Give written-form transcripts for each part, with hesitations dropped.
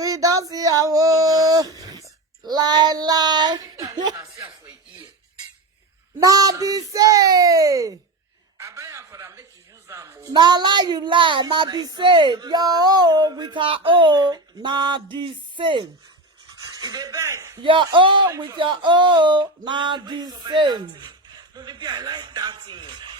We don't see our lie. Now this say. Now lie you lie. Now this say. Your with her own. Now this same. Your own with your own. Now this same. No, maybe I like that thing.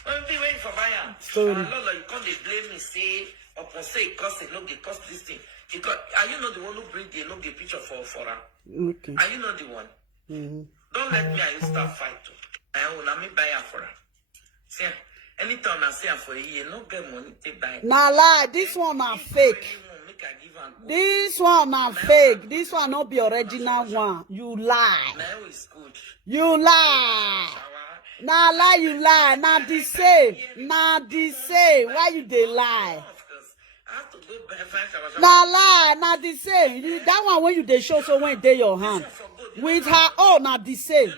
Maybe waiting for buyer. Sorry. You can't blame me, say, or say it cost it, no, they cost this thing. Because are you not the one who bring the no the picture for her? Okay. Are you not the one? Mm-hmm. Don't let me and you start fight too. I will not me buy her for her. See, anytime I say her for a year, no get money take buy. Nah lie, this one are fake. This one are fake. This one not be original one. You lie. Now is good. You lie. Nah lie, you lie. Nah the same. Nah the same. Why you they lie? Nah lie, nah the same. That one when you they show so when they your hand. With her own, nah the same.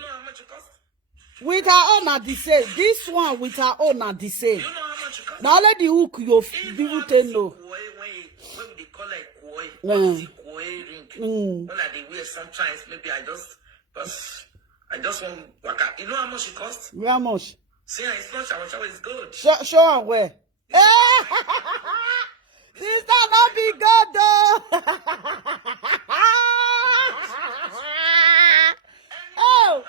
With her own, nah the same. This one with her own, nah the same. Now let the hook your people know. When I wear sometimes, maybe I just want waka. You know how much it costs? How much? See, it's not shower, it's good. Show her where. Sister, not be good though. Oh,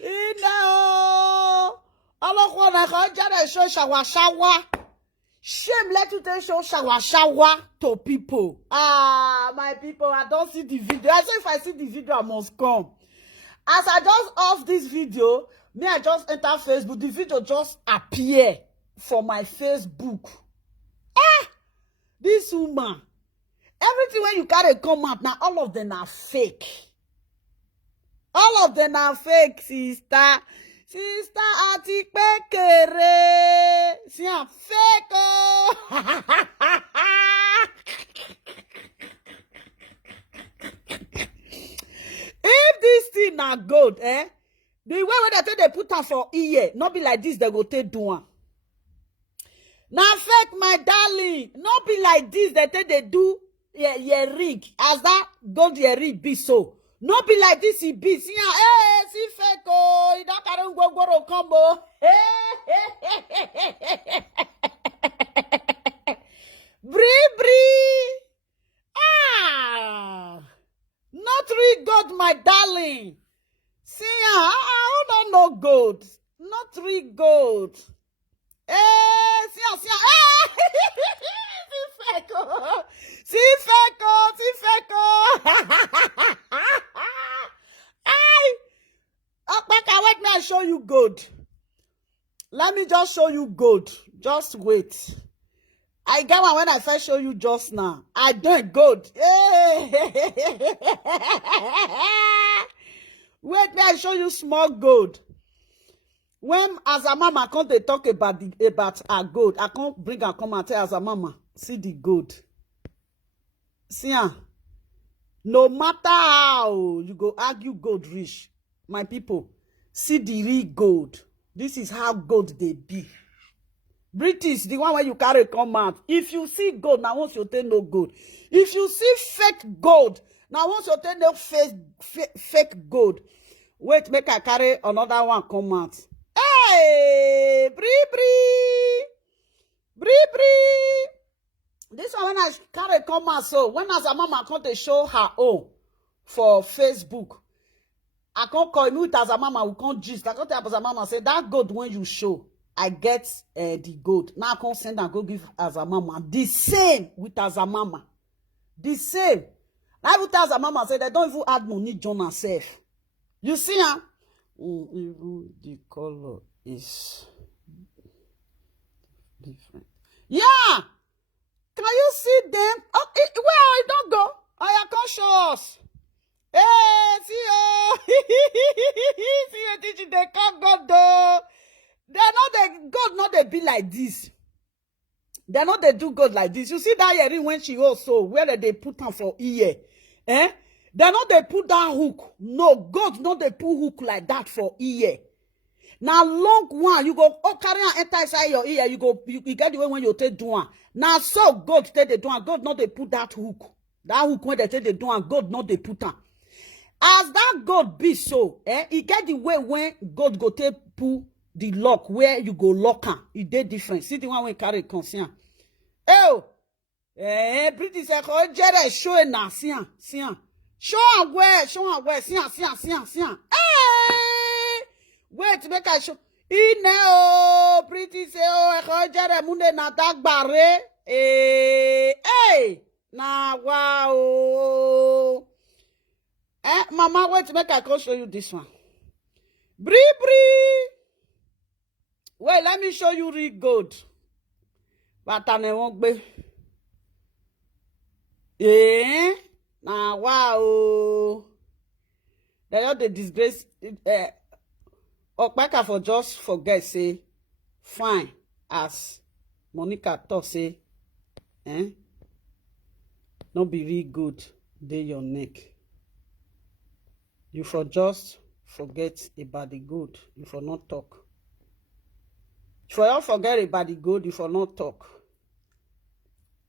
you know. All of one I can't show shower. Shame let you tell show shower to people. Ah, my people, I don't see the video. I say if I see the video, I must come. As I just off this video, I just enter Facebook. The video just appear for my Facebook. This woman, everything when you carry come out now, all of them are fake. All of them are fake, sister. Sister Atipekere. See, I'm fake. Oh. If this thing not good, the way when they put her for ear, not be like this, they go take do one. Now fake, my darling. Not be like this, they do ring. As that gold ring be so. Not be like this, he be. See, see fake, oh, you don't carry go combo. Bree. Ah, not real good, my darling. See, I don't know good. Not real good. See, see fake, oh. See fake, oh, see fake, oh. Let me show you good. Let me just show you good. Just wait. I got one when I first show you just now. I don't good. Wait, me I show you small good. When as a mama can't they talk about a gold, I can't bring her come and tell as a mama see the gold. See no matter how you go argue gold rich, my people, see the real gold. This is how gold they be. British, the one where you carry come out. If you see gold, now once you take no gold. If you see fake gold, now once you take no fake gold. Wait, make I carry another one come out. Hey, Bree. This one when I carry come out, so when as a mama come to show her own for Facebook, I can't call me with as a mama, we can't gist. I can't tell as a mama say that gold when you show, I get the gold. Now I can't send and go give as a mama. The same with as a mama. The same. Now with as a mama say they don't even add money John herself. You see her? Even the color is different. Yeah. Can you see them? Oh, where I don't go? I can't show us. Hey, see you. See you teaching they can't go though. They're not the God, not they be like this. They're not they do God like this. You see that earring when she also where they put her for ear? They're not they put that hook. No, God not they put hook like that for ear. Now long one, you go carry and enter inside your ear. You get the way when you take do one. Now so God take the do one. God not they put that hook. That hook when they take the do one, God not they put am. As that God be so, he get the way when God go take pull the lock where you go lock am. It dey different. See the one when carry conscience. Oh, pretty say ko jere show na see am. Show am where, see am. Hey, wait, make I show. Ine o, pretty say oh, ko jere munde na dagbare. Hey, na wow. Mama, wait, make I come show you this one. Bree. Wait, let me show you real good. But I won't be. Nah, wow. They are the disgrace. Okpaka for just forget, say, fine, as Monica talk, say, no be real good, dey your neck. You for just forget about the good, you for not talk. For you forget about the good, you for not talk.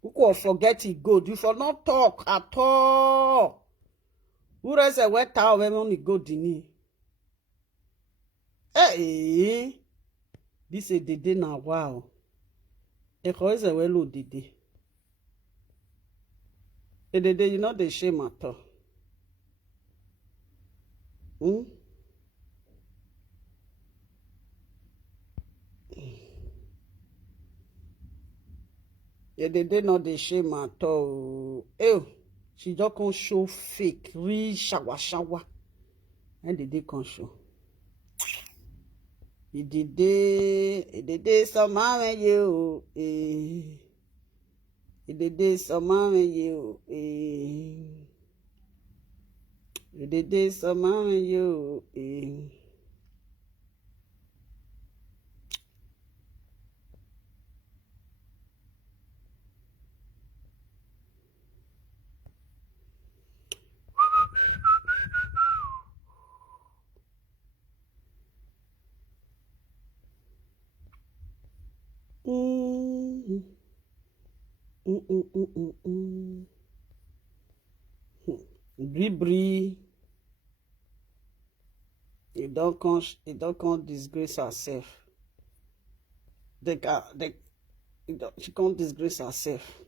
Who will forget it good, you for not talk at all. Who else a wet towel when only good in it? Hey, this is the day now. Wow. Eko is a well dede. The day you know the shame at all. Yeah, they did not the shame at all. Ew, she just can't show fake, real shower. And they can't show. It did some man you. It did some man you. It did some man you. Bree. It don't come disgrace herself. She can't disgrace herself.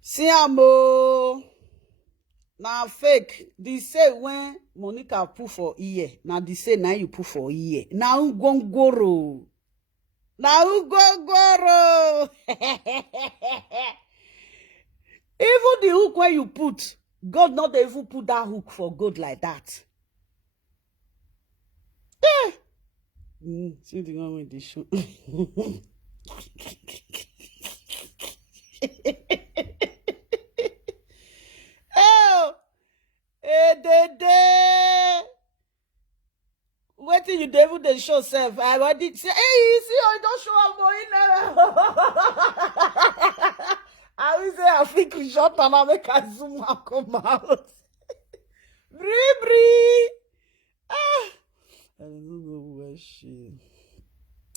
See amo. Now fake. They say when Monica put for ear. Now they say now you put for ear. Now ungongoro. Even the hook where you put, God not even put that hook for good like that. See the one with the show. Oh, Wetin you devil dey show self? I already say, hey, you see, you don't show up for in. I will say, I think we shut and I make a zoom and come out. Bree. I don't know where she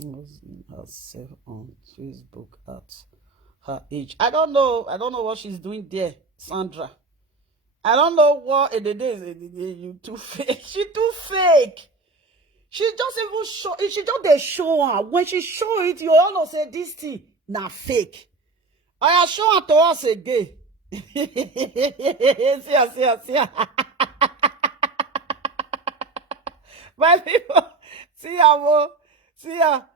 was herself on Facebook at her age. I don't know what she's doing there, Sandra. I don't know what it is. You too fake. She too fake. She just even show. She just they show her. When she show it, you all say this thing na fake. I show her to us again. See. My people, see her.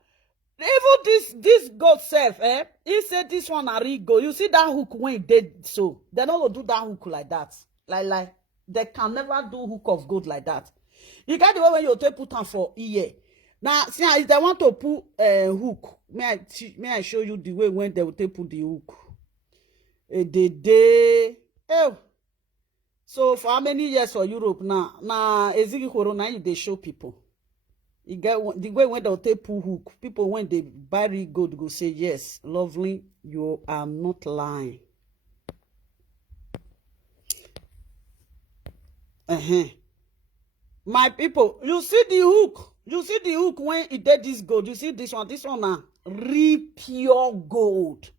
Even this God self, he said this one a real go. You see that hook when he did so. They don't do that hook like that. Like they can never do hook of gold like that. You get the way when you take put on for ear. Now, see, if they want to put a hook, may I show you the way when they will take put the hook. So for how many years for Europe now? Now, Ezigi Corona, you they show people. You get the way when they take put hook. People when they bury gold go say yes, lovely, you are not lying. My people, you see the hook. You see the hook when it did this gold. You see this one. This one now, real pure gold.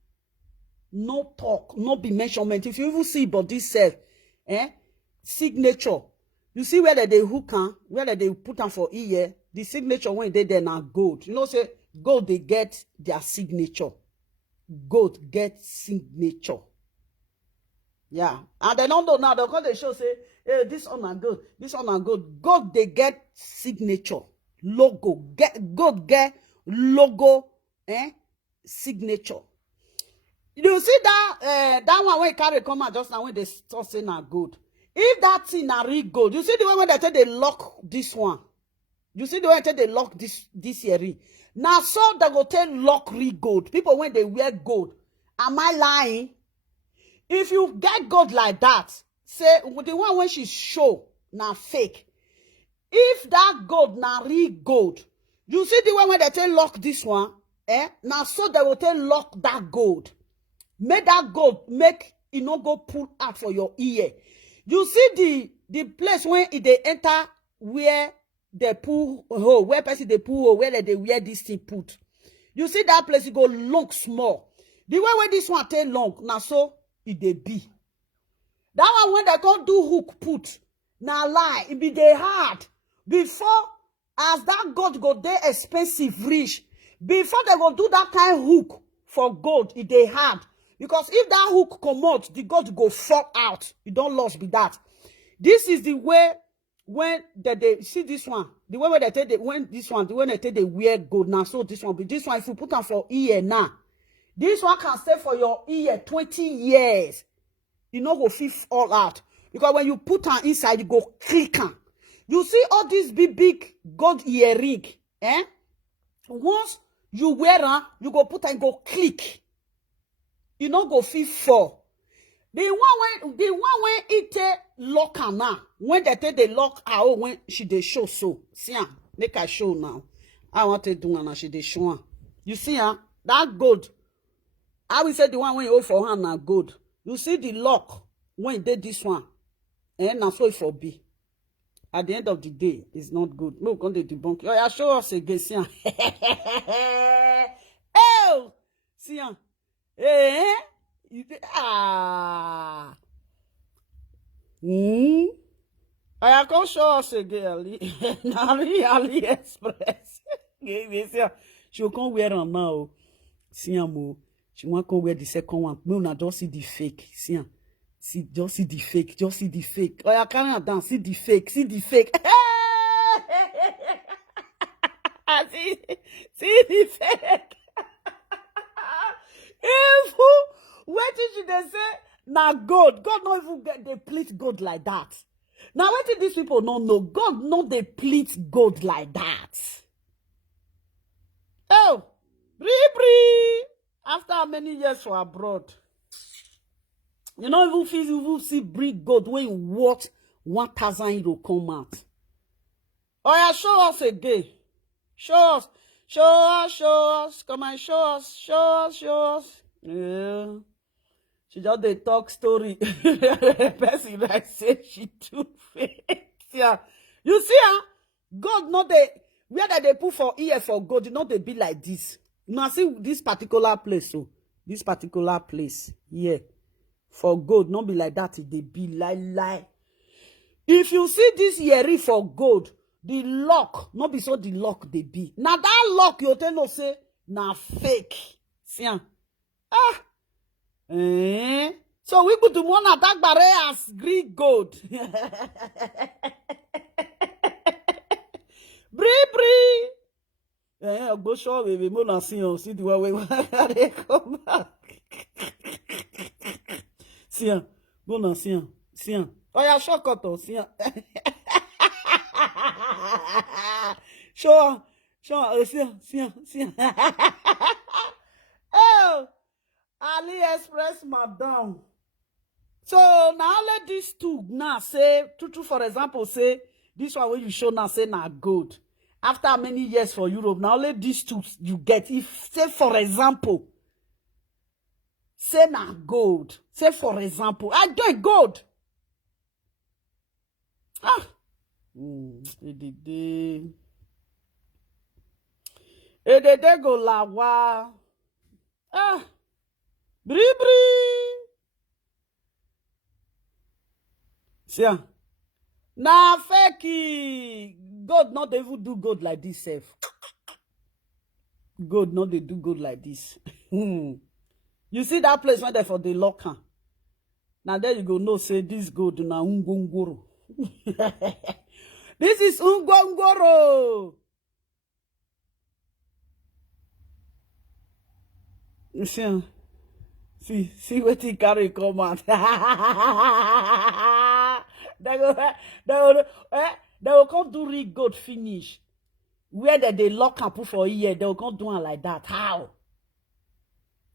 No talk, no be measurement. If you even see body self, signature. You see where they hook am, where they put am for ear. The signature when they there now gold. You know, say gold they get their signature. Gold get signature. Yeah, and they don't know now because they show say, hey, this one are good, this one are good. Gold they get signature, logo. Gold get logo, signature. You see that one when carry come out just now when they start saying na gold. If that thing na real gold, you see the way when they tell they lock this one. You see the way they lock this earring. Now so they go tell lock real gold. People when they wear gold, am I lying? If you get gold like that, say the one when she show na fake. If that gold na real gold, you see the one when they tell lock this one, now so they will tell lock that gold. Make that gold make it no go pull out for your ear. You see the place when they enter where they pull hole, where person they pull hole, where they wear this thing put. You see that place, it go long small. The way when this one take long, now so it they be. That one when they can't do hook put, now lie, it be they hard. Before, as that gold go there expensive rich, before they go do that kind of hook for gold, it they hard. Because if that hook come out, the gold go fall out. You don't lost be that. This is the way when they see this one. The way when they tell when this one, the way they tell they wear gold now. So this one, but this one, if you put on for ear now, this one can stay for your ear 20 years. You know go fit all out. Because when you put on inside, you go click on. You see all these big gold earring, Once you wear them, you go put and go click. You no go fit fall. The one when it lock her now, when they take the lock her when she dey show so. See her, make her show now. I want to do and she dey show her. You see her, that gold. I will say the one when you hold for her now gold. You see the lock when you did this one, now so it for be. At the end of the day, it's not good. No, going to debunk. Oh, yeah, show us again. See her. Oh, see her. I can show us again. AliExpress. She will come wear them now. See her. She won't come wear the second one. No, na just see the fake. See her. See, just see the fake. Just see the fake. Oh, I can't down. See the fake. See the fake. see the fake. If wetin should they say na gold? God no even get they pleat gold like that. Now wetin these people don't know? God no they pleat gold like that. Oh, bree. After how many years for abroad? You know if you see bring gold when you worth 1,000 euro come out. Oh yeah, show us again. Show us. Come and show us. Yeah. She just they talk story. Person like say she too fake. Yeah. You see her? God not they where that they put for ear for gold, you know they be like this. You know, see this particular place, so this particular place here for gold, not be like that, they be like. If you see this earring for gold, the lock, not be so the lock they be. Now that lock you tell no say na fake. See am? So we could do one attack barrier as Greek gold. Bree. Go show baby, mo na see the way they come back. See am? Go na see am. Oh yeah, shock out see am. Show, see. Oh, AliExpress, madam. So now let these two now say, true, for example, say this one when you show now say na gold. After many years for Europe, now let these two you get. If say for example, say na gold. Say for example, I do gold. Edede go lawa. Ah, bri. See, na fake. God not even do good like this, self. God not they do good like this. You see that place where they for the locker. Now there you go. No, say this good na ungongoro. This is ungongoro. You see Wetin carry come out. They will come do real good finish. Where they lock and put for a year, they will come do it like that. How?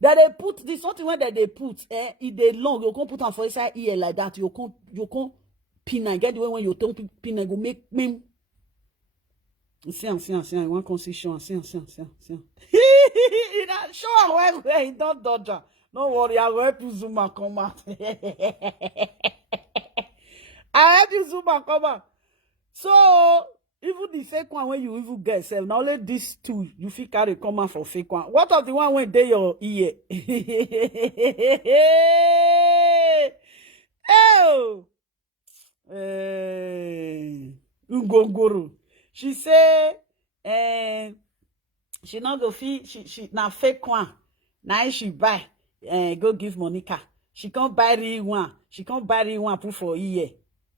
That they put this something where they put if they long, you can't put on for inside ear like that. You can't pin and get the way when you don't pin and go make me. See, I want to see show. See. Show where he don't dodge. Don't worry, I will help you zoom and come out. I help you zoom and come out. So even the fake one when you even get self, now only these two you fit carry come out for fake one. What of the one when they your ear? Oh, Ungongoro. She say, she not go fee. She na fake one. Now she buy, go give Monica. She can't buy real one. She can't buy real one put for a year.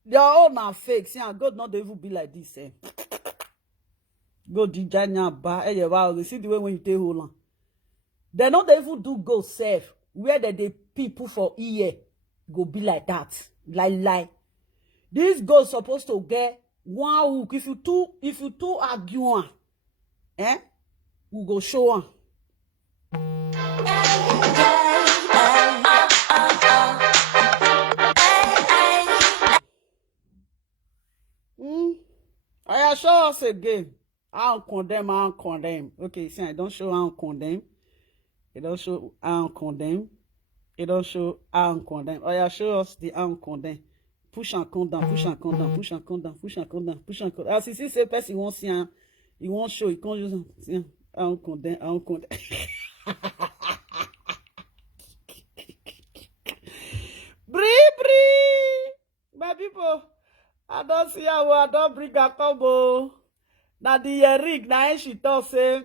They are all now fake. See, God not even be like this. Go Dijanya ba. You see the way when you take hold on. They not even do go safe. Where they people for year go be like that. Lie. This girl supposed to get one hook. If you two argue, we go show one. I show us again. I'll condemn. Okay, see, I don't show I'll condemn. It don't show I'll condemn. It don't show I'll condemn. I show us the I'll condemn. Push and come down. As you see, say person won't see him. He won't show. He can't use see I'll condemn. Bree. My people. I don't see how I don't bring a combo. Now the rig now she talk say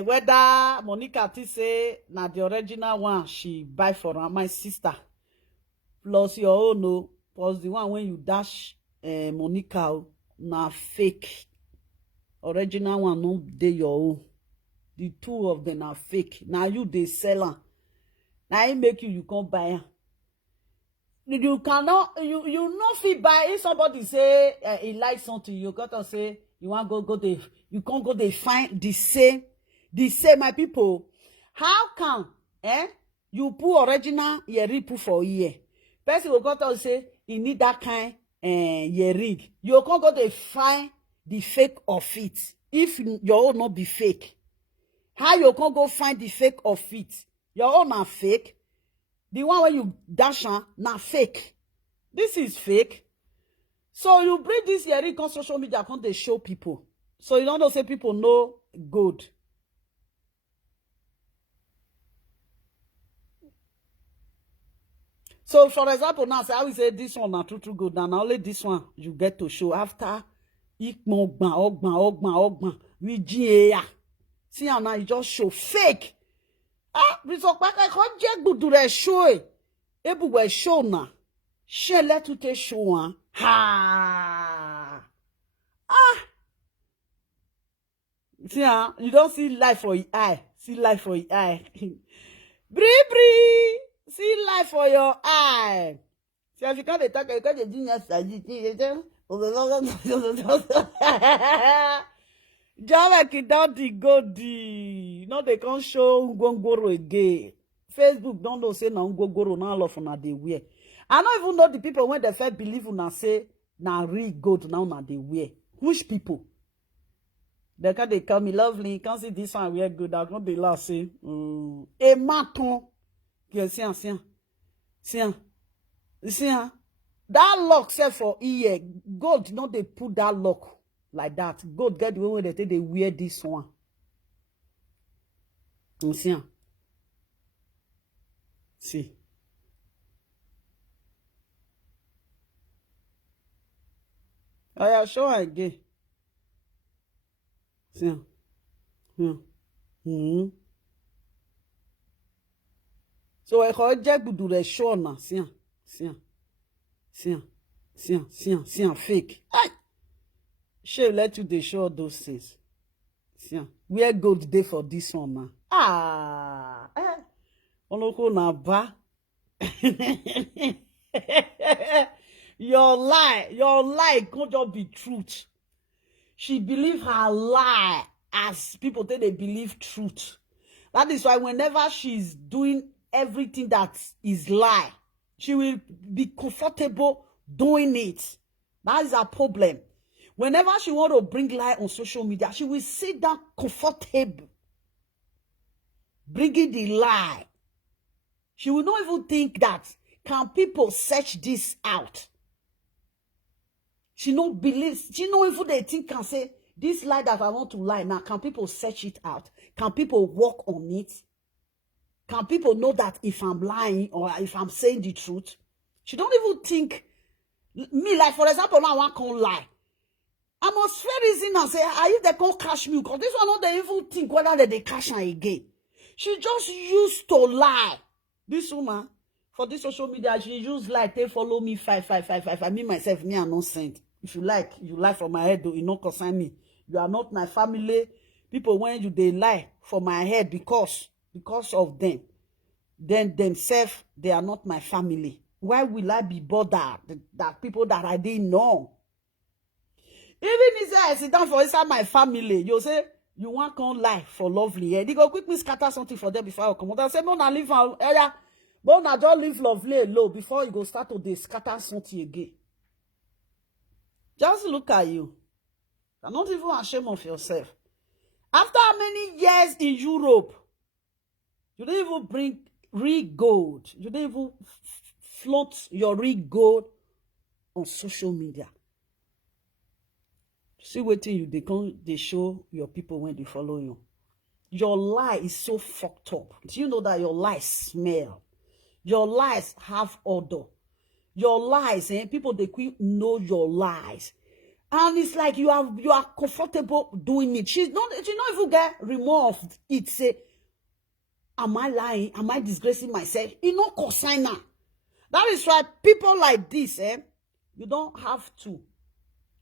whether Monica ti say na the original one she buy for her, my sister. Plus your own no, plus the one when you dash Monica na fake. Original one no dey your own. The two of them are fake. Now you they sell her. Now it make you can't buy her. You cannot, you not fit buy. If somebody say he likes something, you got to say you want go there. You can't go there find the same, my people. How come you put original earring put for ear? Person will got to say you need that kind earring. You can't go there find the fake of it. If your own not be fake, how you can't go find the fake of it? Your own are fake. The one where you dash on, na fake. This is fake. So you bring this here on social media account, they show people. So you don't know say people know good. So for example, now say I will say this one na true good. Now only this one you get to show after ogban. We GA. See how now you just show fake. Bisok pa ka je gbudu re show e. Ebu we show na. She let you take show an. Ha. See you don't see life for your eye. See life for your eye. Bree. See life for your eye. See if you can't attack you can't do Javek don't go di. No, they can't show Ngongoro again. Facebook don't know say na Ngongoro now love na they wear. I don't even know the people when they first believe una say na real good now na they wear. Which people? They can they call me lovely. You can't see this one wear good. I'm gonna be last say maton. See. That lock set for ear. Gold, you know, they put that lock like that. Gold get the way they take they wear this one. You see? See. I am sure again. See. Hmm. So I call Jack do the show now. See. Fake. Ay! She let you they show those things. See. Where gold day for this one now? Ah. Oloko na ba. Your lie can't just be truth. She believe her lie as people think they believe truth. That is why whenever she's doing everything that is lie, she will be comfortable doing it. That is her problem. Whenever she want to bring lie on social media, she will sit down comfortable, bringing the lie. She will not even think that, can people search this out? She no believes, she no even they think can say, this lie that I want to lie now, can people search it out? Can people work on it? Can people know that if I'm lying or if I'm saying the truth? She don't even think, me like for example, now I can't lie. I must fair reason and say, if they can't catch me, because this one not they even think whether they catch her again. She just used to lie. This woman, for this social media, she used like, they follow me 5. I mean myself, me are not sent. If you like, you lie from my head, though, you not concern me. You are not my family. People, when you they lie for my head because of them, then themselves, they are not my family. Why will I be bothered that people that I didn't know? Even if I sit down for inside my family, you say, you want to lie for lovely. They go quickly scatter something for them before I come out. I say, no, na leave area. But na just leave lovely alone before you go start to scatter something again. Just look at you. You're not even ashamed of yourself. After how many years in Europe, you don't even bring real gold. You don't even flaunt your real gold on social media. See what you they show your people when they follow you. Your lie is so fucked up. Do you know that your lies smell? Your lies have odor. Your lies, people they quick know your lies. And it's like you are comfortable doing it. She not even get removed. It say, am I lying? Am I disgracing myself? You know, consign her. That is why people like this, you don't have to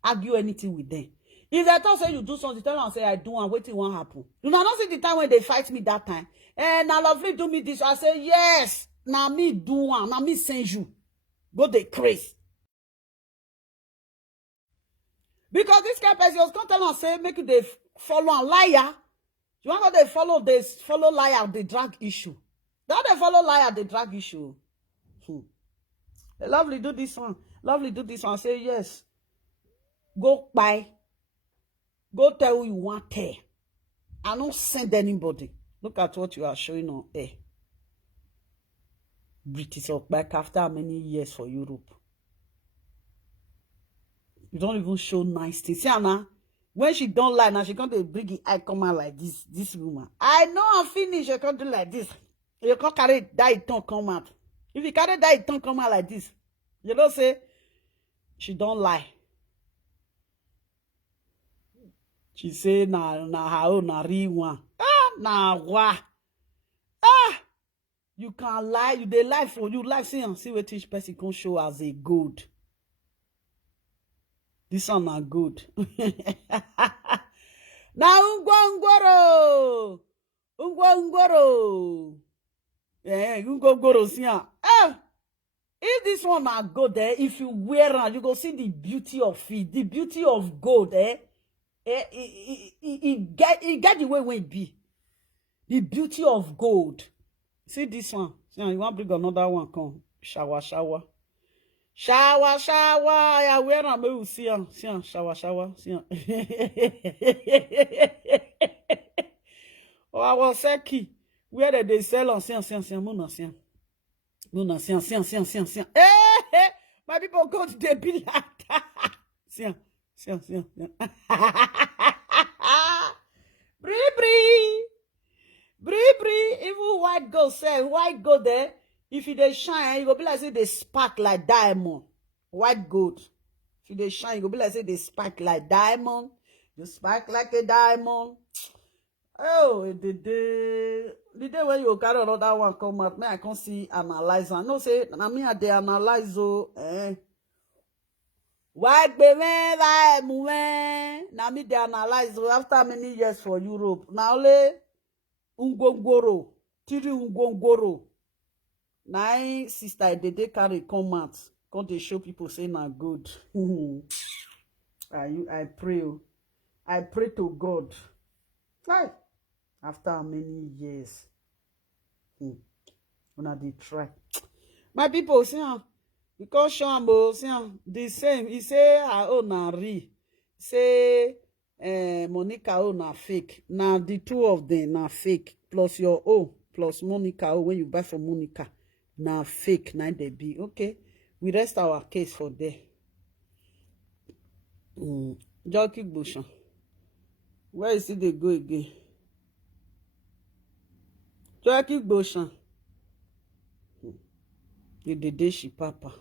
argue anything with them. If they talk say you do something, tell them say I do and waiting won't happen. You know, not see the time when they fight me that time. And now lovely do me this. I say yes. Now me do one. Now me send you. Go the craze. Because this kind of person was going to tell and say make they follow a liar. You want to follow liar the drag issue. That they follow liar the drag issue. Lovely do this one. Lovely do this one. I say yes. Go buy. Go tell who you want to. I don't send anybody. Look at what you are showing on air. British up back after how many years for Europe. You don't even show nice things. See, Anna, when she don't lie, now she can't bring the eye come out like this woman. I know I'm finished. You can't do like this. You can't carry that tongue come out. If you carry that tongue come out like this, you don't say she don't lie. She say na her own na real one. Na wa. You can lie. You they lie for you. Lie see what each person can show as a good. This one are good. Now ungwangoro. Ungwangoro see if this one are good if you wear it, you go see the beauty of it, the beauty of gold it get the way it be. The beauty of gold. See this one. See, you want to bring another one come. Shower. Yeah, where am I? See, shower. See. Oh, I was seki. Where did they sell on? See. Muna, see. My My people go to the be like that. See. Bree. Even white gold say white gold there. If it dey shine, you go be like say they spark like diamond. White gold. If they shine, you go be like say they spark like diamond. You spark like a diamond. Oh, the day when you carry another one come out, me I can't see analyze. I know say na me I dey analyze White baby, na me dey analyze after many years for Europe. Now only ungongoro, tiri ungongoro. Na sister they carry come out. Come they show people say na good. I pray to God. Hi. After many years. Una dey try. My people, see because Shambo, see the same. He say her own na real. Say Monica own na fake. Now the two of them na fake. Plus your own, plus Monica own when you buy from Monica. Na fake, na they be. Okay. We rest our case for there. Jockey Bushan. Where is it they go again? Jockey Bushan. The day she papa.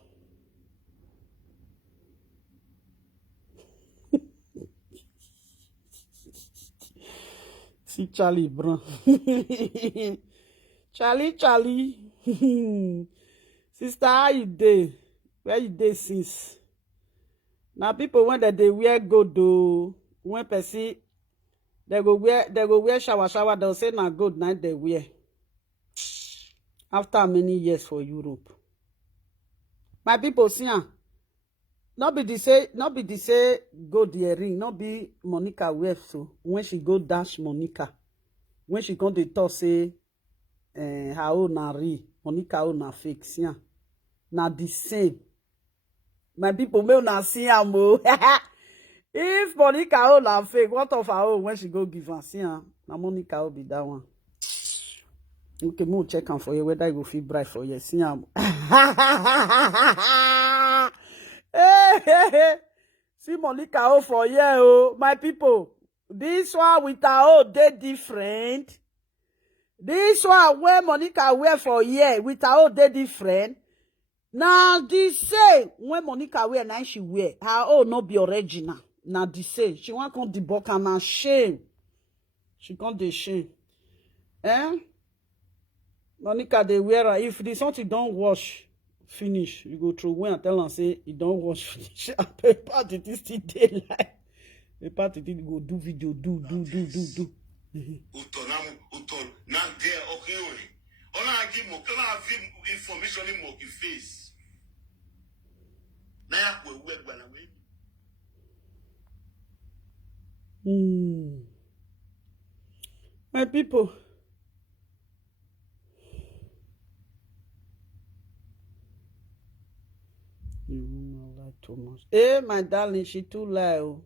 See Charlie Brown. Charlie. Sister, how you dey? Where you dey since? Now people when they wear gold though, when person they go wear shower, they'll say na gold night they wear. After many years for Europe. My people see not be the say gold earring, not be Monica wear so when she go dash Monica. When she come to talk say her own na real, Monica own na fake. See na the same. My people may not see am o. If Monica own na fake, what of her own when she go give her? See na Monica will be that one. Okay, mo check am for you whether you go feel bright for you. See am. See Monica own for you oh, my people. This one with her own they different. This one where Monica wear for year with her own they different. Now the same when Monica wear now she wear her own no be original. Now the same she want come debunk and na shame. She come the shame. Monica they wear her. If the something don't wash finish, you go through when I tell her say it don't wash finish. Paper it still dey like. Paper it go do video do. Uton na there okay only. Ona give mo kana have information in mo face. Na ya we gba na we. My people. You lie too much. Hey, my darling, she too lie. Oh.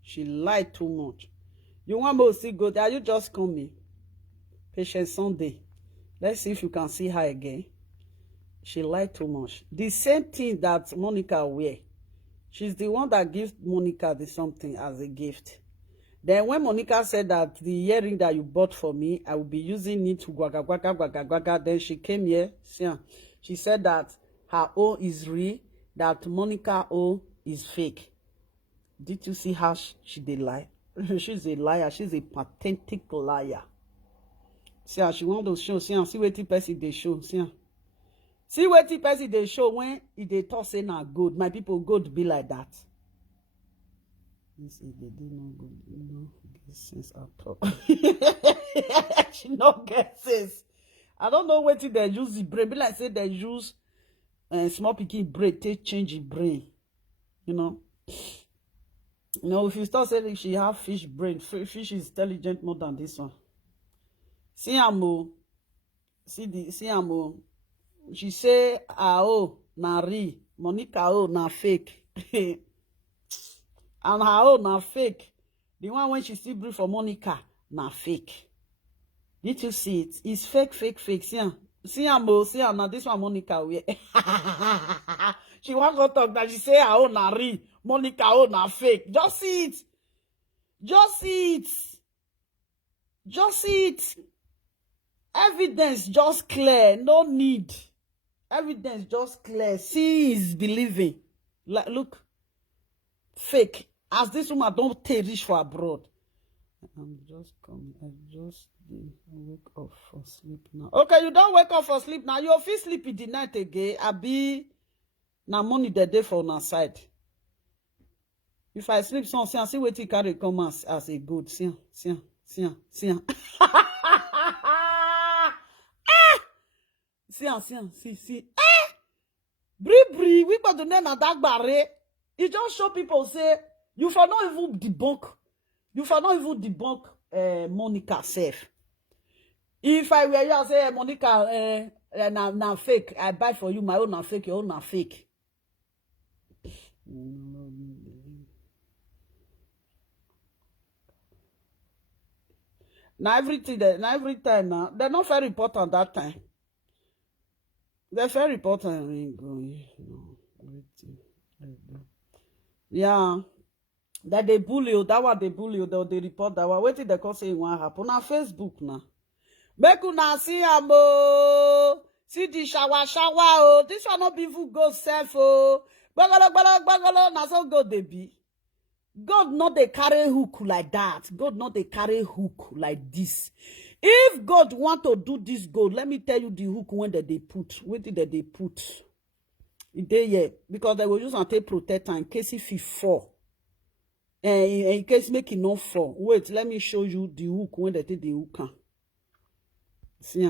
She lied too much. You want me to see good? Are you just coming? Patient Sunday. Let's see if you can see her again. She lied too much. The same thing that Monica wear. She's the one that gives Monica the something as a gift. Then when Monica said that the earring that you bought for me, I will be using it to guaga. Then she came here. She said that her own is real, that Monica own is fake. Did you see how she did lie? She's a liar. She's a pathetic liar. See how she want to show. See wetin person they show. See wetin person they show when they talk say na good. My people good be like that. This is they do no good. No get sense at all. She no get sense. I don't know wetin they use the brain. Be like say they use small pikin brain take change the brain. You know. If you start saying she have fish brain, fish is intelligent more than this one. See amo. See amo. She say na real, Monica na fake. And her na fake. The one when she still breathe for Monica na fake. Did you see it? It's fake. See See am now this one Monica we. She want go talk that she say her own na real, Monica own na fake. Just see it. Just see it. Just see it. Evidence just clear. No need. Evidence just clear. See is believing. Like, look. Fake. As this woman don't take reach for abroad. I'm just come. I just wake up for sleep now. Okay, you don't wake up for sleep now. You feel sleepy the night again. I be na money the day for on side. If I sleep, so see Wetin carry come as a good. See. See. Bri, we got the name na dagbare. It just show people say you for not even debunk. You for not even debunk Monica self. If I were you, I say Monica na fake. I buy for you my own na fake, your own na fake. Now every time now, they're not very important that time. They're very important. Yeah. That they bully you, that one they bully you, they report that one. Wetin they call say one happen on Facebook now. Make una see am o. See the shower oh. This one not be even go self oh. Bagolo, na so God they be. God not they carry hook like that. God not they carry hook like this. If God want to do this God, let me tell you the hook when that they put. What did they put? It dey here because they will use and take protector in case if he fall. In case make it not fall. Wait, let me show you the hook when they take the hook. See,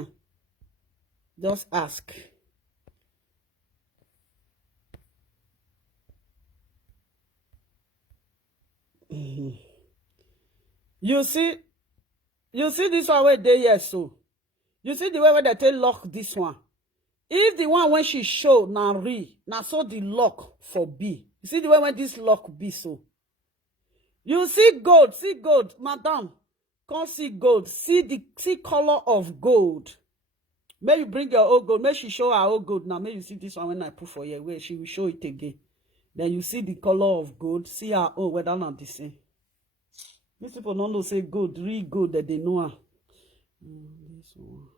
just ask. You see this one where they here so. You see the way where they take lock this one. If the one when she show na real, na so the lock for B. You see the way when this lock be so. You see gold, madam. Come see gold. See color of gold. May you bring your own gold. May she show her own gold. Now may you see this one when I put for you. Where she will show it again. Then you see the color of gold. See her own whether not the same. These people don't know say gold, real gold that they know her. This one,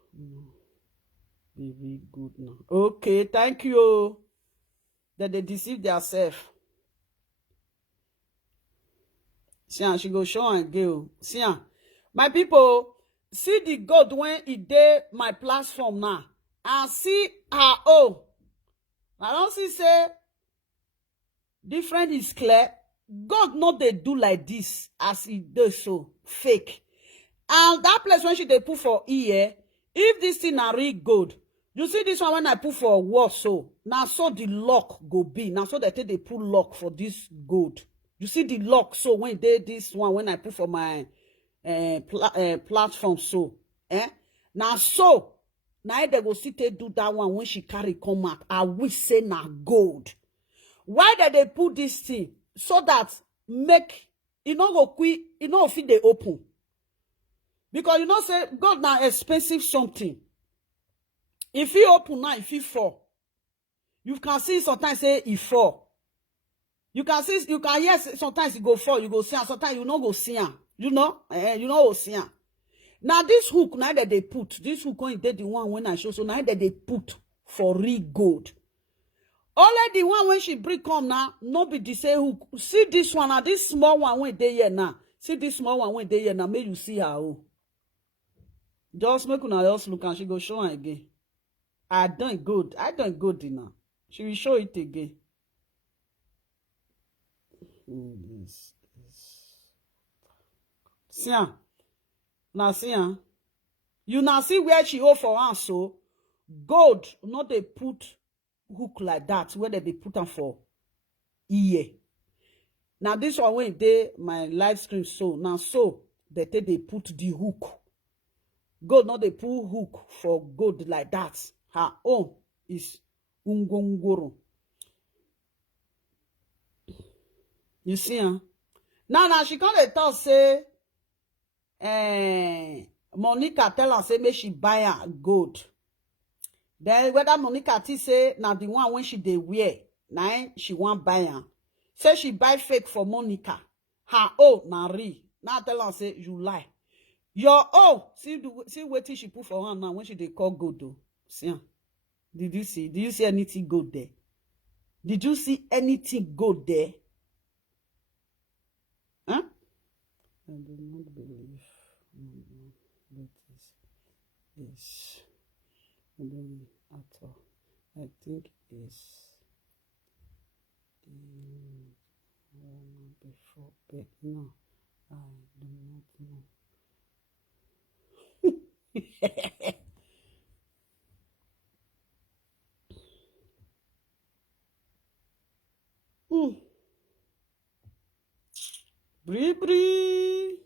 be real good now. Okay, thank you. That they deceive themselves. See, she go show and go. See, my people, see the God when it dey my platform now. And see her own. I don't see say different is clear. God not they do like this as it does so fake. And that place when she they put for ear, if this thing are real good, you see this one when I put for what so now so the lock go be now so that they put lock for this gold. You see the lock so when they this one when I put for my platform so now so now they go see they do that one when she carry come out. I wish say na gold. Why did they put this thing? So that make it not go quick, it not fit they open. Because you know say God now expensive something. If he open now, if he fall, you can see sometimes say he fall. You can hear sometimes he go fall, you go see him, sometimes you not go see him. You know go see him. Now this hook now that they put, this hook when they the one when I show so now that they put for real gold. Only the one when she bring come now, no be the same hook. See this one now, this small one when they here now. See this small one when they here now, make you see her own. Just make una just look and she go show her again. I done good now. She will show it again. See her. Now see her. You now see where she hold for her so gold, not they put hook like that where they put them for ear. Now this one when they my live stream so now so they put the hook. Gold not they put hook for gold like that. Her own is ungongoro. You see huh? Now she can't tell say Monica tell her say make she buy her gold. Then whether Monica T say now the one when she dey wear, now she want buy am. Say she buy fake for Monica. Her na real. Now tell her say you lie. Your see wetin she put for her now when she dey call good though. See am. Did you see anything good there? Did you see anything good there? Huh? I do not believe that is I don't at all. I think it's before, but no, I do not know. Bree.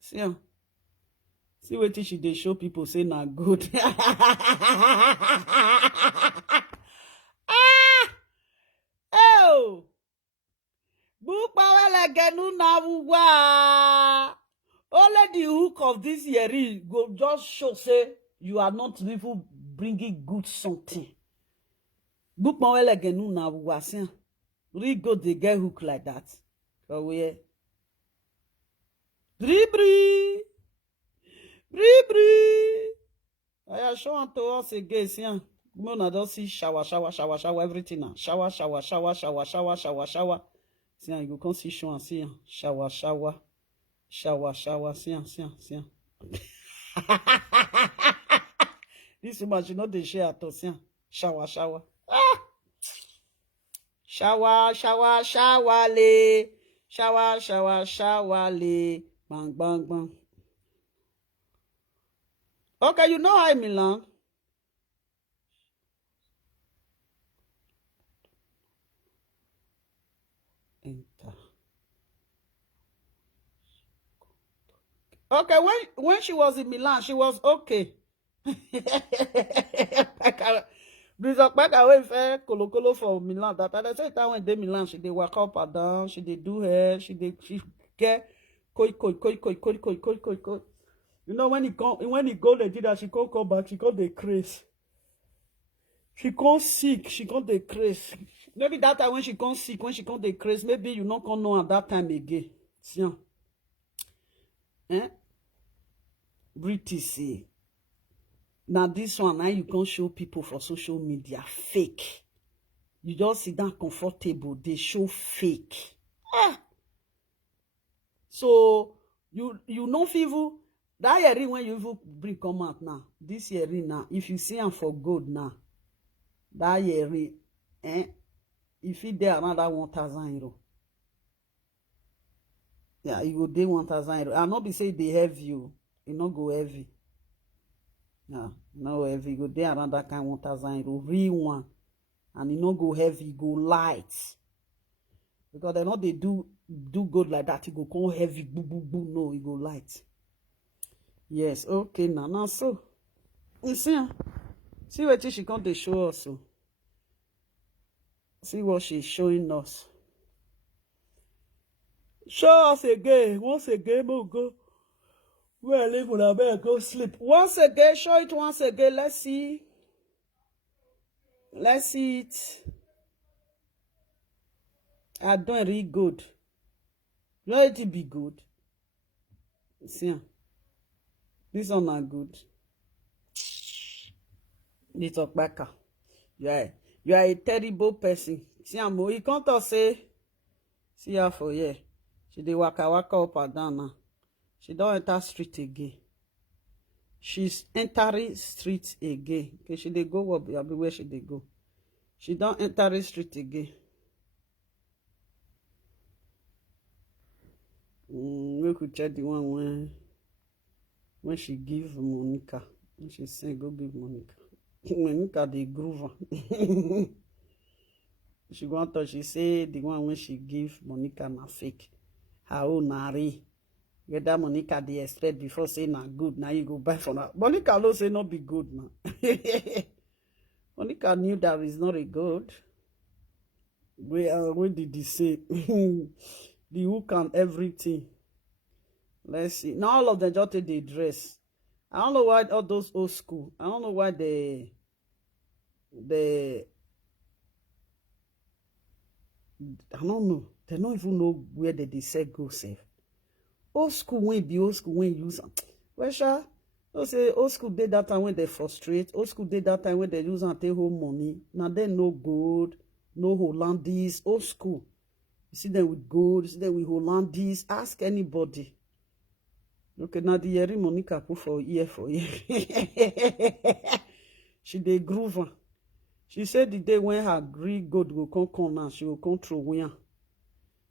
See wetin she dey show people say na good. Oh, Bukpawelegenu na wuwa. Only the hook of this earring go just show say you are not even bringing good something. Bukpawelegenu na wuwa. See, really go dey get hook like that. For where? Bree. I show am to us again. See, Mona don see shower everything now. Shower. See, you go come see show and see shower. See. This woman she not dey share at all. See, shower. Ah! Shower le. Bang. Okay, you know how Milan. Enter. Okay, when she was in Milan, she was okay. Back away fair kolokolo for Milan. That at the same time when they Milan, she dey walk up and down, she dey do hair, she get koi. You know when he go Nigeria, she can't come back, she can't dey craze. She can't sick, she can't dey craze. Maybe that time when she can't sick, when she can't dey craze, maybe you not can know at that time again. See, British say. Now this one, now you can't show people for social media fake. You just sit down comfortable, they show fake. So you know people that earring when you even bring come out now. This earring now, if you see them for gold now, that earring, if it there another 1,000 euro. Yeah, you go day 1,000 euro. I not be say they heavy you, it not go heavy. No heavy. Go there around that kind 1,000 euro. Real one. And it not go heavy, go light. Because they not they do good like that. It go come heavy, boo. No, it go light. Yes, okay, now so. You see what she come to show us. So. See what she's showing us. Show us again. Once again, we'll go. Well, leave when I better go sleep. Once again, show it once again. Let's see. Let's see it. I don't really good. Let it be good. See, this one not good. Little backer. You are a terrible person. See, he can't say. See her for here. She dey waka up and down now. She don't enter street again. She's entering street again. Okay, she dey go where she dey go. She don't enter the street again. We could check the one when she give Monica. When she say go give Monica. Monica dey groove. She go on to she say the one when she give Monica na fake. Her own na real. Whether Monica dey expect before say na good, now you go buy for her. Monica no say not be good now. Monica knew that is not a good. Where did he say? The hook and everything. Let's see. Now all of them just take the dress. I don't know why all those old school. I don't know why they the I don't know. They don't even know where they say go safe. Old school when be old school when use am. Well, sure. No say old school did that time when they frustrate. Old school did that time when they use and take home money. Now they no gold, no Hollandese. Old school. You see them with gold, you see them with Hollandese. Ask anybody. Okay, now the Yeri Monica put for ear for ear. She dey groove am. She said the day when her green gold go come now, she will come through win.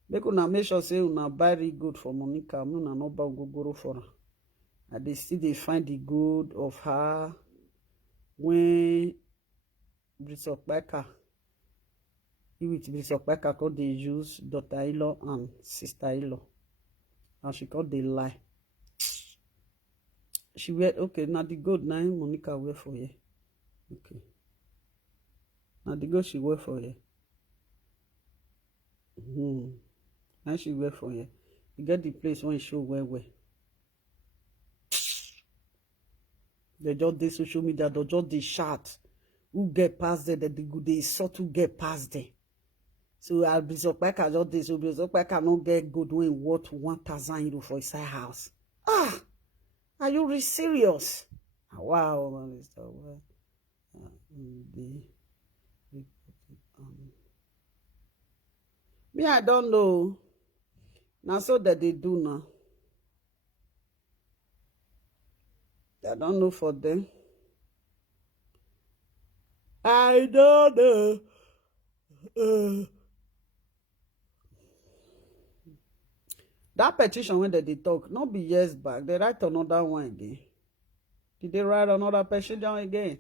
Make una make sure say una buy real gold for Monica. Una no buy gogoro for her. And they still they find the gold of her when Brisokbeka. With Brisokbeka called they use daughter-in-law and sister-in-law. And she called they lie. She wear okay, now the gold now Monica wear for you. Okay. Now the gold she wear for you. Now she wear for you. You get the place when show where. They just the social media, they just the chat. Who get past there, they sort to get past there. So I'll be surprised I just this, so be surprised I not get good when what 1,000 euro for inside house. Ah, are you serious? Wow, man, it's the way. Me, I don't know. Now so that they do now. I don't know for them. I don't know. That petition when they talk, not be years back. They write another one again. Did they write another petition again?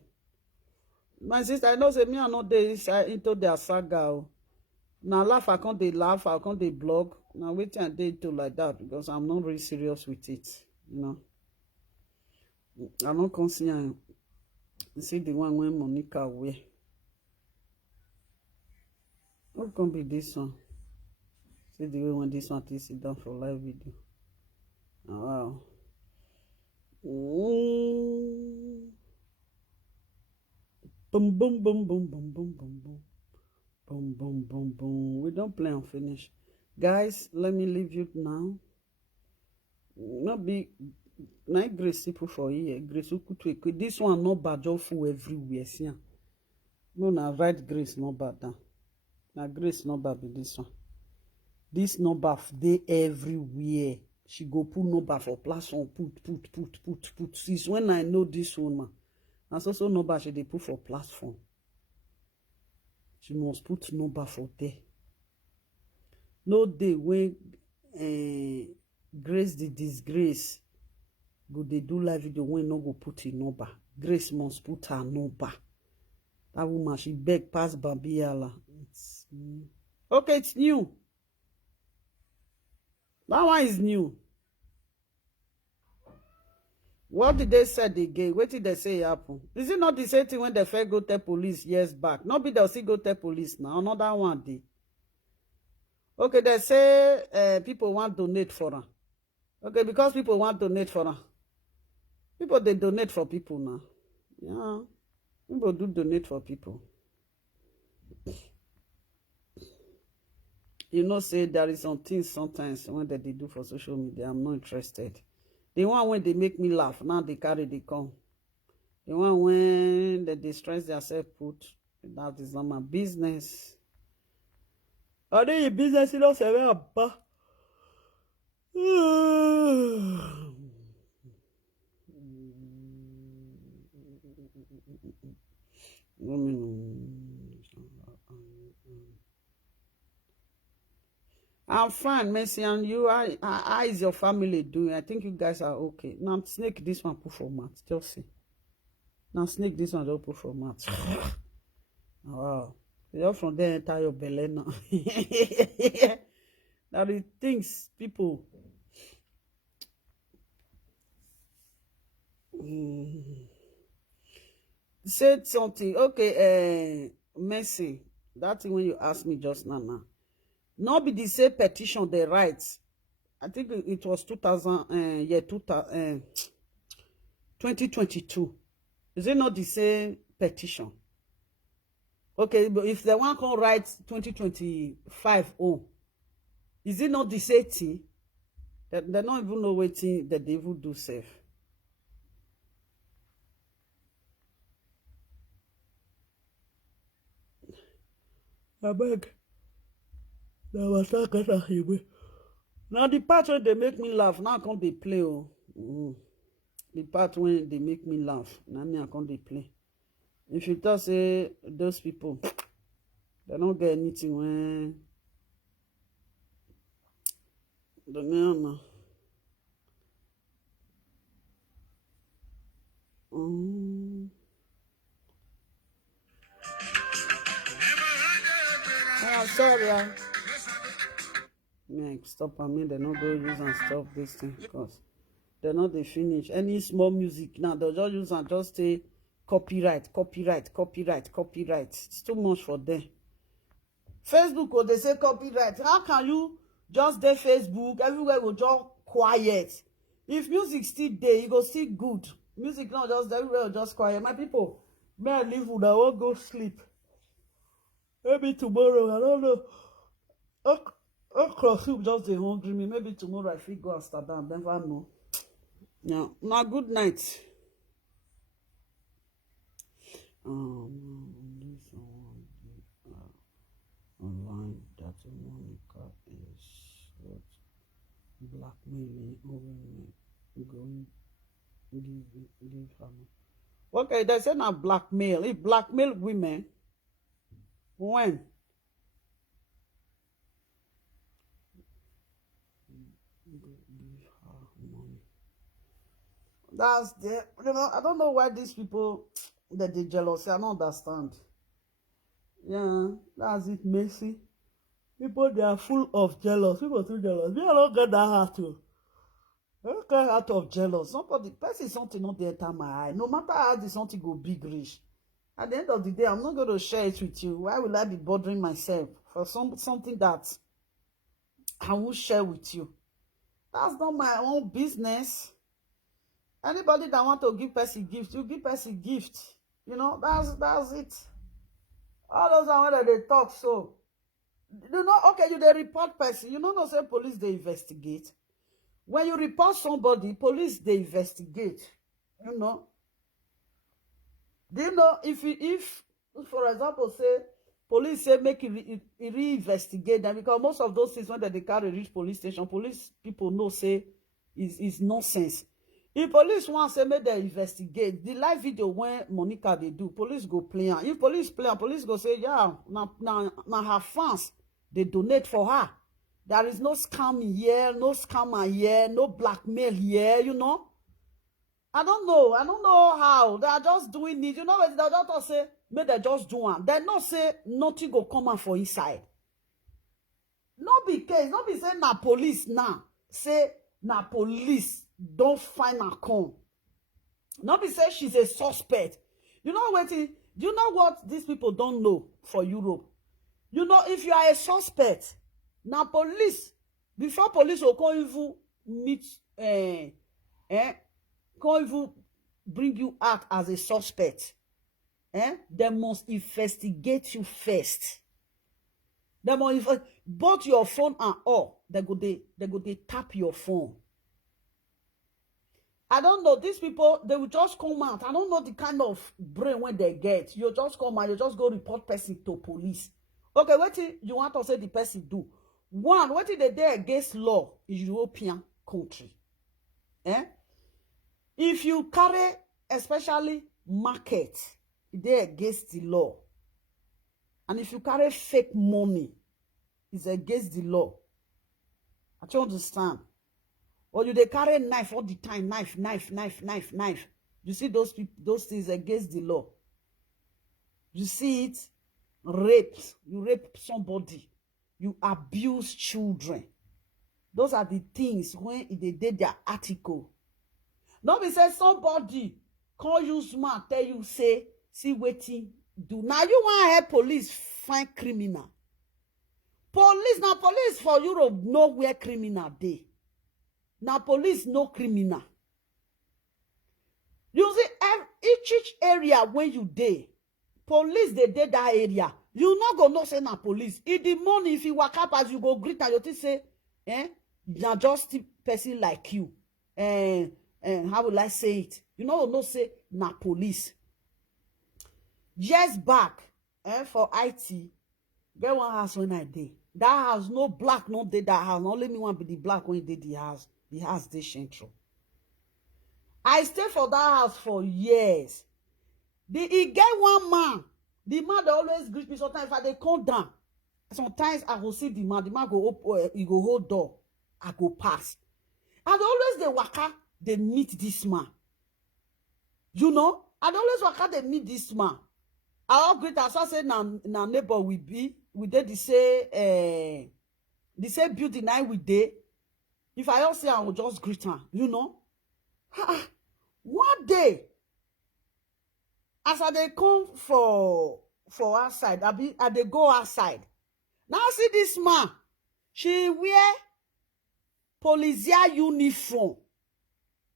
My sister, I know say me and not they into their saga. Now laugh, I can't they laugh, I can't they blog. Now Wetin I did to like that because I'm not really serious with it, you know. I'm not considering see the one when Monica wear. What can be this one? See the way when this one is sit down for live video. Oh, wow. Boom, boom, boom, boom, boom, boom, boom, boom. Boom, boom, boom, boom. We don't play and finish. Guys, let me leave you now. Not be night grace people for here. Grace this one not bad full everywhere. See? No, na right grace not bad now. Na grace not bad with this one. This number they everywhere. She go put number for platform. Put. Since when I know this woman, and so number she they put for platform. She must put number for there. No day when Grace the disgrace go they do live video when no go put in number. Grace must put her number. That woman she beg past Babiala. It's new. Okay, it's new. That one is new. What did they say again? What did they say happen? Is it not the same thing when they first go tell police years back? Not be they'll see go tell police now. Another one day. Okay, they say people want to donate for her. Okay, because people want to donate for her. People they donate for people now. Yeah. People do donate for people. You know, say there is some things sometimes when they do for social media, I'm not interested. The one when they make me laugh, now they carry they come. The one when they stress themselves put, that is not my business. Are they in business? You don't say about. I'm fine, Messi, and you. How is your family doing? I think you guys are okay. Now, snake this one put for mat. Just see. Now, snake this one don't put for mat. Wow. You're from there, enter your belly now. Now, the things people. Said something. Okay, Messi. That thing when you asked me just now. Not be the same petition they write. I think it was 2022. 2022. Is it not the same petition? Okay, but if the one can write 2025 oh, is it not the same thing? They don't even know wetin the devil do safe. I beg. Now the part where they make me laugh, now I can't they play. Oh. The part when they make me laugh, now I can't they play. If you just say those people, they don't get anything when the name. I'm sorry. Stop. I mean, they not go use and stop this thing because they're not they finish. Any small music now, they'll just use and just say copyright. It's too much for them. Facebook, or they say copyright. How can you just do Facebook? Everywhere will just quiet. If music still there, it go still good. Music now just everywhere will just quiet. My people, may I leave wood? I won't go sleep. Maybe tomorrow, I don't know. Soup just dey hungry me. Maybe tomorrow I fit go Amsterdam. Never know. Yeah. Now good night. This online that Monica is what blackmailing women going give her. Okay, they say now blackmail. He blackmail women. When? Give her money. That's the I don't know why these people that they jealous. I don't understand. Yeah, that's it, Messi. People they are full of jealous. People too jealous. Me, I don't get that heart too. I don't get heart of jealous. Somebody person something not there enter my eye. No matter how this something go big rich. At the end of the day, I'm not going to share it with you. Why will I be bothering myself for something that I won't share with you? That's not my own business. Anybody that want to give person gift, you give person gift. That's it. All those are when they talk so. Okay, you they report person. No say police they investigate. When you report somebody, police they investigate. Do you know if for example say police say make it re-investigate them, because most of those things when they carry reach police station, police people know say is nonsense. If police want say make they investigate the live video when Monica they do, police go play am. If police play am, police go say yeah, now her fans they donate for her. There is no scam here, no scammer here, no blackmail here. I don't know how. They are just doing it. What the doctor say? May they just do it. They not say nothing go come out for inside. No be case. No be say na police now. Say na police don't find her come. No be say she's a suspect. Wetin? Do you know what these people don't know for Europe? If you are a suspect, na police, before police will come even meet can't even bring you out as a suspect. They must investigate you first. They must both your phone and all. They go they tap your phone. I don't know. These people, they will just come out. I don't know the kind of brain when they get. You just come out, you just go report person to police. Okay, what you want to say the person do? One, what they do against law in European country? If you carry, especially market, they against the law. And if you carry fake money, it's against the law. I don't understand. Or you they carry knife all the time, knife. You see those things against the law. You see it, you rape somebody, you abuse children. Those are the things when they did their article. Don't be say somebody can't use man tell you say see wetin do. Now you want to help police find criminal. Police for Europe know where criminal dey. Now police no criminal. You see each area when you dey, police they did that area. You not go no say na police. In the morning, if you wake up as you go greet and you think say, you're just a person like you. And how will I say it? You know no say na police. Years back, for IT, get one house when I did. That house, no black, no did that house. Only me want be the black when he did the house. The house they central. I stay for that house for years. He get one man. The man they always greet me. Sometimes if I they come down, sometimes I will see the man. The man go up, he go hold door. I go pass. And always they waka, they meet this man. You know? And always waka, they meet this man. I all greet as I say na neighbor we be. We did the same building now we did. If I all say I will just greet her, you know. One day, as I they come for outside, I they go outside. Now see this man, she wear polizia uniform.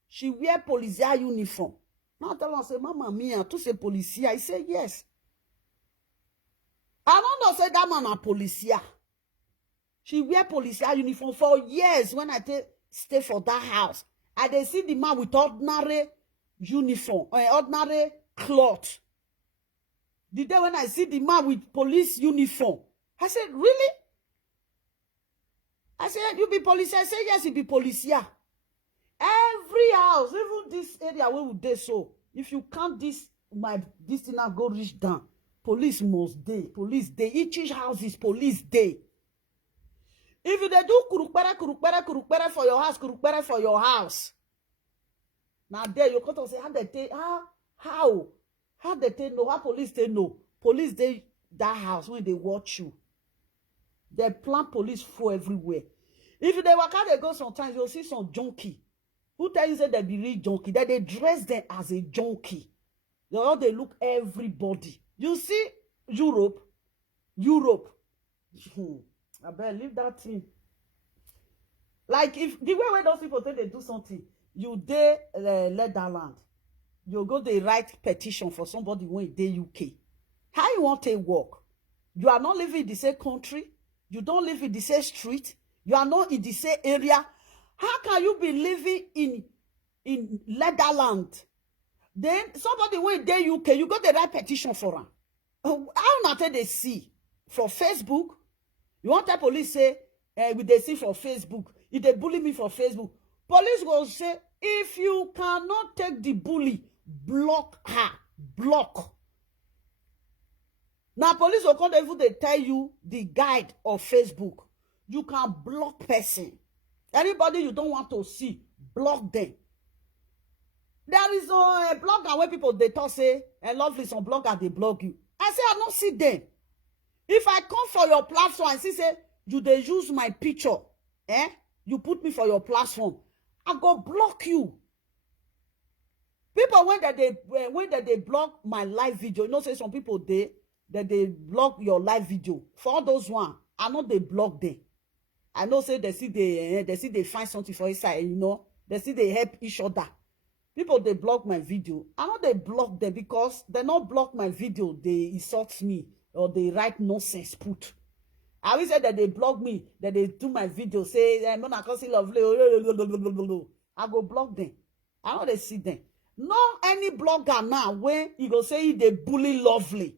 She wear polizia uniform. Now tell her say, Mama mia, to say policia. I say yes. I don't know say that man a policia. She wear policia uniform for years. When I stay for that house, I they see the man with ordinary uniform or ordinary cloth. The day when I see the man with police uniform, I said, really? I said, you be police? I said, yes, you be policia. Every house, even this area where we dey so, if you count this thing now go reach down, police must day. Police day. Each house is police day. If you they do kurukpere for your house, kurukpere for your house. Now there you come to say how they know, how police they know. Police they that house when they watch you. They plant police for everywhere. If they work out, they go sometimes, you'll see some junkie. Who tell you say they be real junkie? That they dress them as a junkie. They look everybody. You see Europe. I better leave that thing. Like if the way those people think they do something, you dey Netherlands, you go they write petition for somebody when they UK. How you want to work? You are not living in the same country. You don't live in the same street. You are not in the same area. How can you be living in Netherlands? Then somebody when they UK, you go the right petition for them. How not they see for Facebook? You want the police say with they see for Facebook? If they bully me for Facebook, police will say if you cannot take the bully, block her, block. Now police will come even they tell you the guide of Facebook. You can block person. Anybody you don't want to see, block them. There is a blogger where people they talk say, lovely some blogger they blog you. I say I don't see them. If I come for your platform and see say you they use my picture, you put me for your platform, I go block you. People when they block my live video, you know say some people they block your live video. For all those one, I know they block them. I know say they see they find something for inside, you know. They see they help each other. People they block my video. I know they block them because they not block my video. They insult me or they write nonsense put. I will say that they block me, that they do my video, say I'm not gonna see lovely. I go block them. I know they see them. No any blogger now when you go say they bully lovely.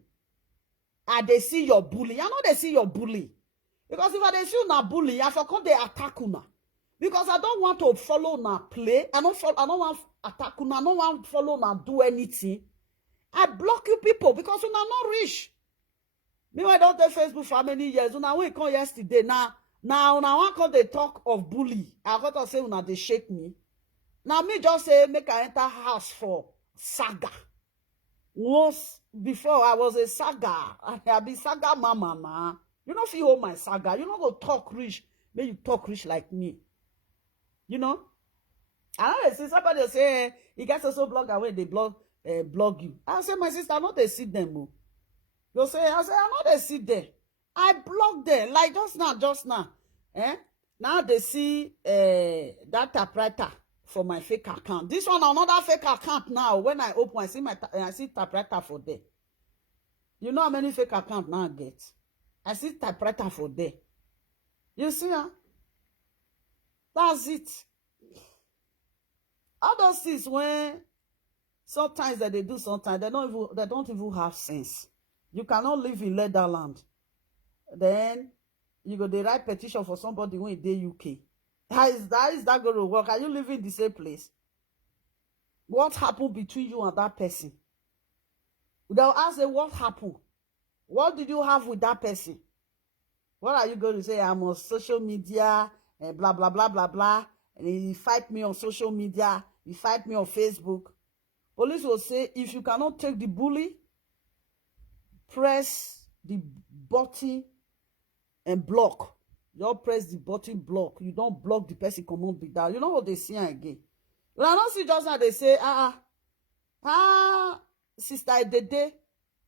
And they see your bully. I know they see your bully. Because if I they see una bully, I forgot they attack una. Because I don't want to follow una play. I don't want attack una. I don't want follow una do anything. I block you people because una not rich. Me when I don't take Facebook for how many years? Una when come yesterday. Now una want come they talk of bully. I got to say una they shake me. Now me just say make I enter house for saga. Once before I was a saga. I be saga mama now. You don't feel hold my saga. You don't go talk rich. May you talk rich like me. You know? I know they see somebody say, you guys also blogger when they blog you. I say, my sister, I know they see them. You say, I know they see them. I block them. Like just now. Now they see that typewriter for my fake account. This one, another fake account now. When I open, I see typewriter for them. You know how many fake accounts now I get? I see typewriter for there. You see, huh? That's it. All those things when sometimes that they do, sometimes they don't even have sense. You cannot live in Netherlands. Then you go they write petition for somebody when they UK. How is that going to work? Are you living in the same place? What happened between you and that person? They'll ask them, what happened? What did you have with that person? What are you going to say? I'm on social media, and blah, blah, blah, blah, blah. And he fight me on social media. He fight me on Facebook. Police will say, if you cannot take the bully, press the button and block. You don't press the button block. You don't block the person, come on, be down. You know what they say again? When I don't see just now, they say, sister Dede,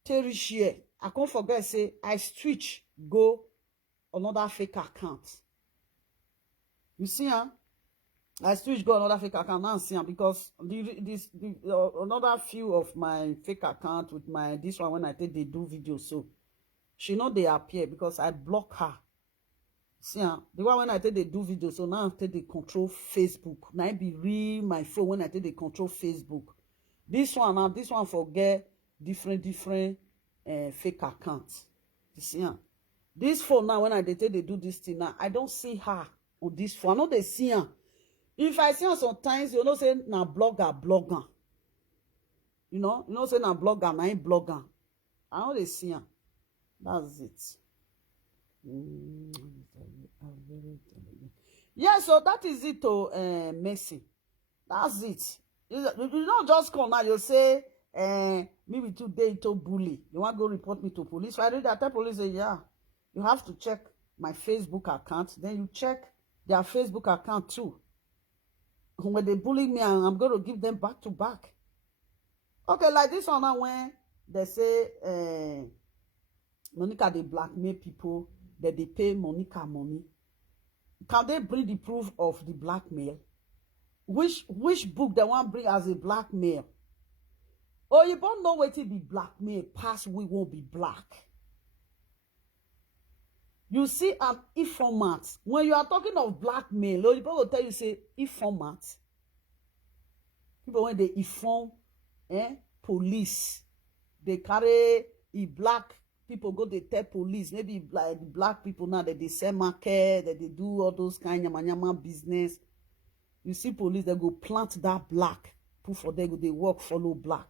Terry share. I can't forget, say, I switch, go another fake account. You see, I switch, go another fake account now, see, because another few of my fake account with my, this one, when I take, they do videos, so she know they appear because I block her. See, the one when I take they do videos, so now I take they control Facebook. Now I be real my phone when I take they control Facebook. This one forget different fake accounts. You see, this phone now when I take they do this thing now, I don't see her on this phone. I know they see her. If I see her sometimes, you know say na blogger. You know say na blogger, na ain't blogger. I know they see her. That's it. Yeah, so that is it to Messi. That's it. You don't just come now, you say, maybe today to bully. You want to go report me to police? So I read that, tell police, yeah, you have to check my Facebook account. Then you check their Facebook account too. When they bully me, I'm going to give them back to back. Okay, like this one now when they say, Monica, they blackmail people, that they pay Monica money. Can they bring the proof of the blackmail? Which book they want to bring as a blackmail? Oh, you don't know what it be blackmail, past we won't be black. You see an informant. When you are talking of blackmail, people will tell you, say, informant. People, when they inform police, they carry a black people go, they tell police, maybe like black people now that they sell market, that they do all those kind of yama business. You see police, they go plant that black. Put for them, they work, follow black.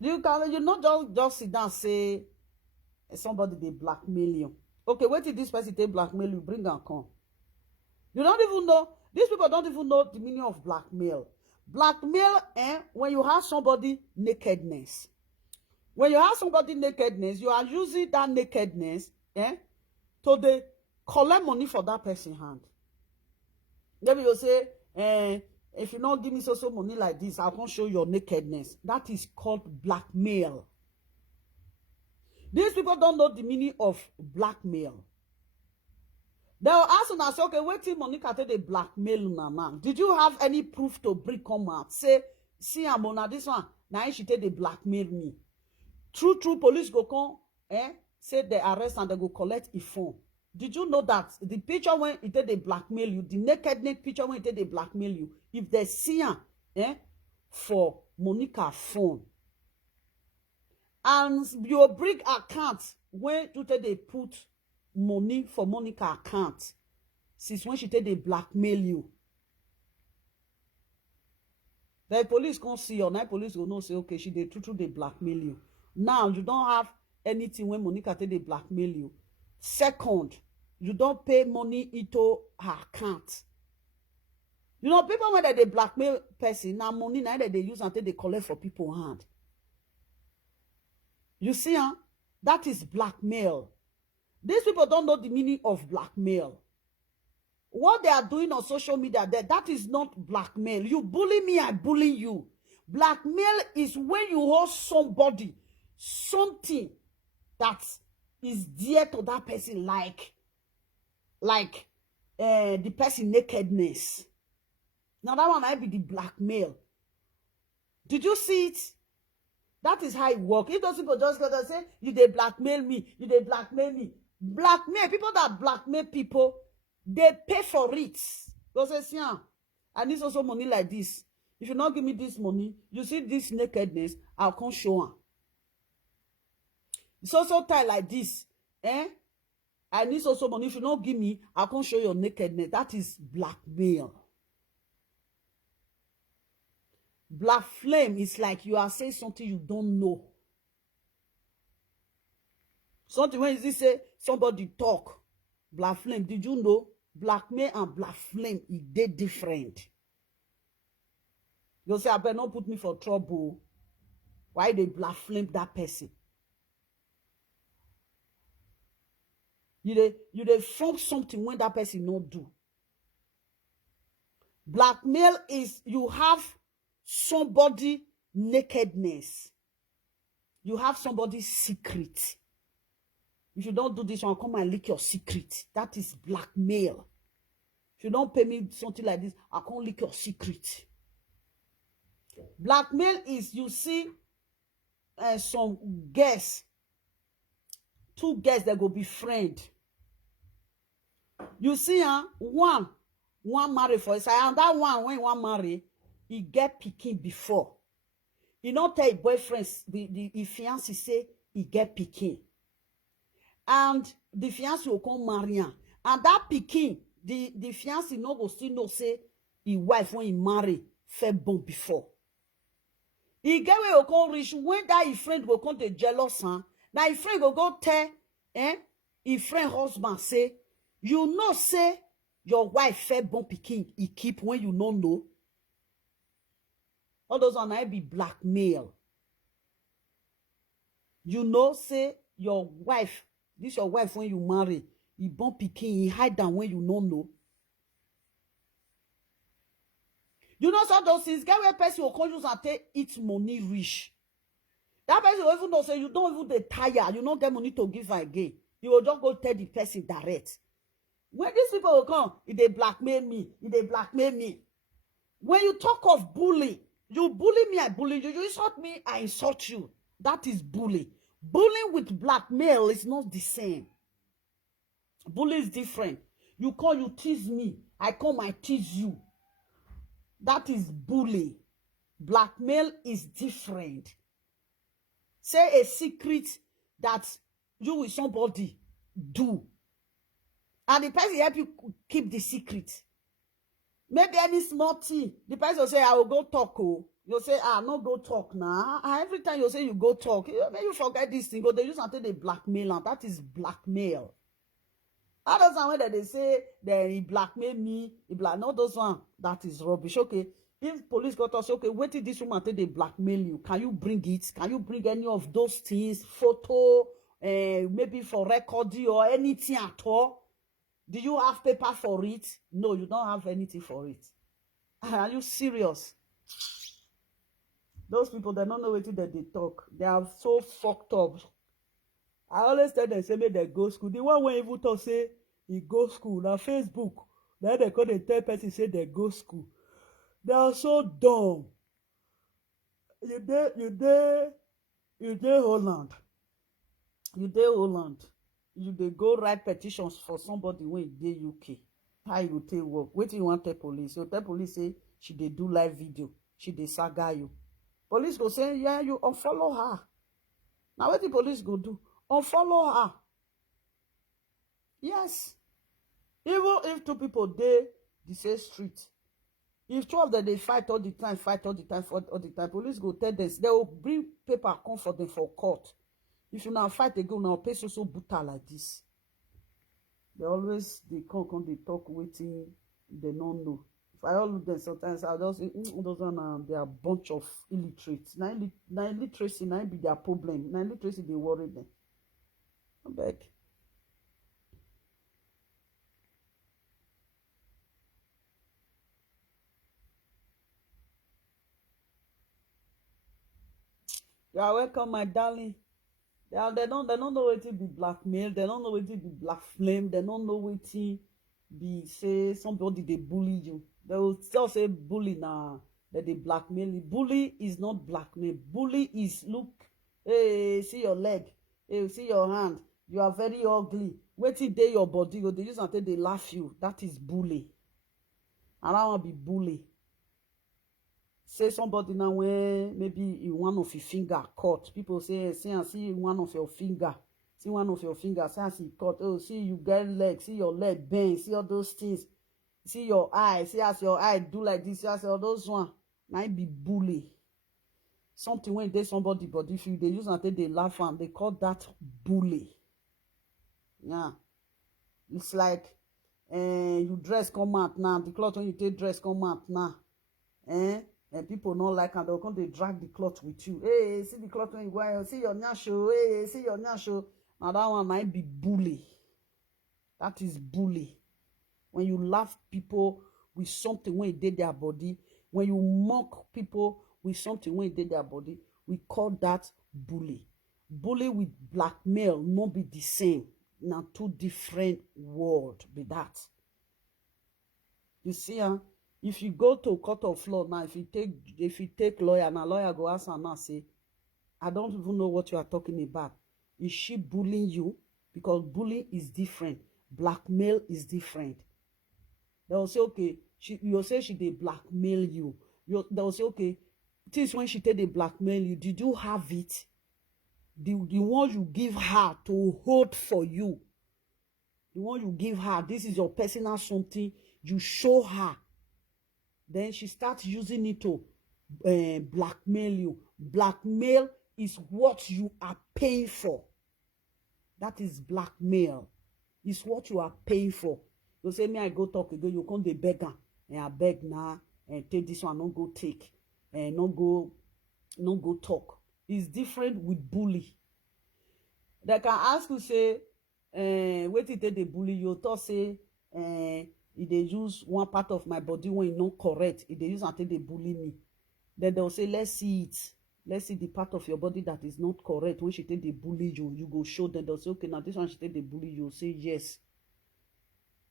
You not just sit down and say, somebody they blackmail you. Okay, wait till this person they blackmail you, bring and come. You don't even know, these people don't even know the meaning of blackmail. Blackmail, when you have somebody nakedness. When you have somebody nakedness, you are using that nakedness to they collect money for that person's hand. Maybe you say, if you not give me so money like this, I can't show your nakedness. That is called blackmail. These people don't know the meaning of blackmail. They will ask and say, okay, wait till Monica tell they blackmail now. Did you have any proof to bring come out? Say, see, I'm on this one. Now she tell they blackmail me. True, police go come, say they arrest and they go collect a phone. Did you know that the picture when it they blackmail you, the naked picture when it they blackmail you, if they see for Monica phone, and you bring account when you they put money for Monica account, since when she tell they blackmail you, the police can't see you. Now police will not say, okay, she they true they blackmail you. Now you don't have anything when Monica tell they blackmail you. Second, you don't pay money into her account. You know, people when they blackmail person, now money now that they use until they collect for people's hand. You see, that is blackmail. These people don't know the meaning of blackmail. What they are doing on social media, that is not blackmail. You bully me, I bully you. Blackmail is when you hold somebody, something that is dear to that person, like the person nakedness. Now that one might be the blackmail. Did you see it? That is how it works. If those people just go and say, you they blackmail me, you they blackmail me. Blackmail, people that blackmail people, they pay for it. They say, yeah, I need also money like this. If you not give me this money, you see this nakedness, I'll come show her. It's also tight like this. I need also money. If you not give me, I'll come show your nakedness. That is blackmail. Black flame is like you are saying something you don't know. Something when you say somebody talk. Black flame, did you know? Blackmail and black flame, they different. You say, I better not put me for trouble. Why they black flame that person? You they front something when that person not do. Blackmail is you have somebody nakedness. You have somebody's secret. If you don't do this, I'll come and leak your secret. That is blackmail. If you don't pay me something like this, I'll come leak your secret. Blackmail is you see some guests, two guests that go be friend. You see, one marry for his side, and that one when one marry, he get pikin before. He not tell his boyfriend, the fiancé say he get pikin. And the fiancé will come marry him. And that pikin, the fiancé no go still know say his wife when he marry fed born before. He get where he come reach when that his friend will come to jealous, now his friend will go tell his friend husband say, you know say your wife fed born pikin he keep when you don't know. All those are be blackmail. You know say your wife, this your wife when you marry, he born pikin, he hide down when you don't know. You know some those things, get where person will come use and take its money rich. That person will even know say you don't even dey tire, you don't get money to give her again. You will just go tell the person direct. When these people will come, if they blackmail me, if they blackmail me. When you talk of bullying, you bully me, I bully you. You insult me, I insult you. That is bullying. Bullying with blackmail is not the same. Bullying is different. You call, you tease me. I come, I tease you. That is bullying. Blackmail is different. Say a secret that you with somebody do. And the person help you keep the secret. Maybe any small thing. The person will say, I will go talk. Oh. You'll say, no go talk now. Every time you say you go talk, maybe you forget this thing. But they use until they blackmail. And that is blackmail. Others are when they say he blackmail me. Not those one. That is rubbish. Okay. If police got us, okay, wait till this woman until they blackmail you. Can you bring it? Can you bring any of those things? Photo, maybe for recording or anything at all? Do you have paper for it? No, you don't have anything for it. Are you serious? Those people, they don't know what they talk. They are so fucked up. I always tell them, say, make they go school. The one when even talk, say, he go school. Now, Facebook, then they call the third person, say, they go school. They are so dumb. You there Holland. You there Holland. You dey go write petitions for somebody when dey UK. How you take work? Wetin you want tell police? You tell police say she dey do live video. She dey saga you. Police go say, yeah, you unfollow her. Now what the police go do? Unfollow her. Yes. Even if two people dey the same street, if two of them they fight all the time, police go tell them, they will bring paper come for them for court. If you now fight again, now pay so brutal like this. They always they come they talk waiting, they don't know. If I all look them sometimes I just say, those one they are a bunch of illiterates. Now illiteracy now be their problem. Now illiteracy they worry them. I beg. You are welcome, my darling. They don't know what it be blackmail. They don't know what it be black flame. They don't know what it be say somebody they bully you. They will still say bully now. that they blackmail you. Bully is not blackmail. Bully is, look, hey, see your leg, hey, see your hand, you are very ugly. Wetin dey your body, they use until they laugh you. That is bully. I don't want to be bully. Say somebody now when maybe one of your finger cut. People say, see one of your finger. See one of your fingers, see cut. Oh, see you get leg, see your leg bend, see all those things. See your eye, see as your eye do like this, see as all those one. Now be bully. Something when they somebody, but if you they use until they laugh and they call that bully. Yeah. It's like you dress come out now. The cloth when you take dress come out now. And people not like and they'll come they drag the cloth with you. Hey, see the cloth when you wear, see your nyasho, hey, see your nyasho. Now that one might be bully. That is bully. When you laugh people with something when it did their body, when you mock people with something when it did their body, we call that bully. Bully with blackmail not be the same. Now two different words be that. You see, if you go to court of law now, if you take lawyer, now lawyer go ask and now say, I don't even know what you are talking about. Is she bullying you? Because bullying is different. Blackmail is different. They will say, okay, you'll say she did blackmail you. They will say, okay, this when she did they blackmail you, did you have it? The one you give her to hold for you. The one you give her, this is your personal something, you show her. Then she starts using it to blackmail you. Blackmail is what you are paying for. That is blackmail. It's what you are paying for. You say, me, I go talk again, you come the beggar. And I beg now, and take this one, not go take. And not go talk. It's different with bully. They can ask you, say, Wetin take the bully you, thought say, if they use one part of my body when it's not correct, if they use until they bully me, then they'll say, let's see it. Let's see the part of your body that is not correct. When she take the bully you, you go show them. They'll say, okay, now this one she take the bully you, say yes.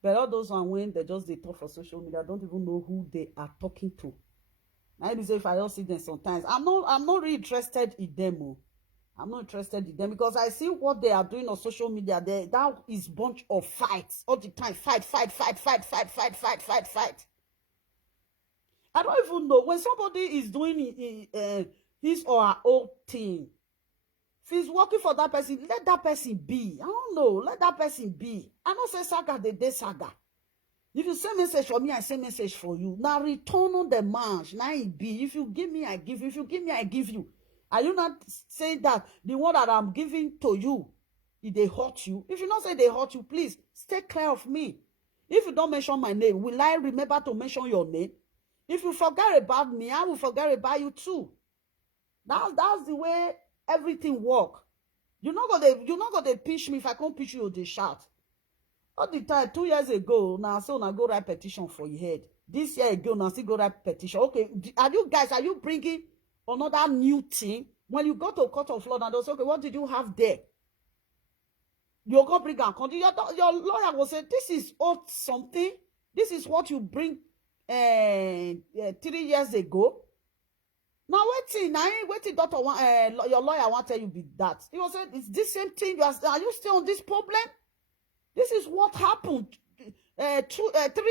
But all those one when they talk for social media, don't even know who they are talking to. Now you say if I don't see them sometimes, I'm not really interested in them. Oh. I'm not interested in them because I see what they are doing on social media. That is bunch of fights all the time. Fight. I don't even know when somebody is doing his or her own thing. If he's working for that person, let that person be. I don't know. Let that person be. I don't say saga, they saga. If you send message for me, I send message for you. Now return on the march. Now it be. If you give me, I give you. If you give me, I give you. Are you not saying that the one that I'm giving to you, if they hurt you? If you not say they hurt you, please stay clear of me. If you don't mention my name, will I remember to mention your name? If you forget about me, I will forget about you too. That's the way everything work. You're not gonna pitch me. If I can't pitch you, they shout. All the time, 2 years ago, now so I go write petition for your head. This year ago, now still go write petition. Okay, are you bringing another new thing? When you go to court of law, and they'll say, okay, what did you have there? You'll go bring and continue. Your lawyer will say, this is old something. This is what you bring 3 years ago. Now waiting, doctor, your lawyer won't tell you be that. He will say, it's this same thing. Are you still on this problem? This is what happened 3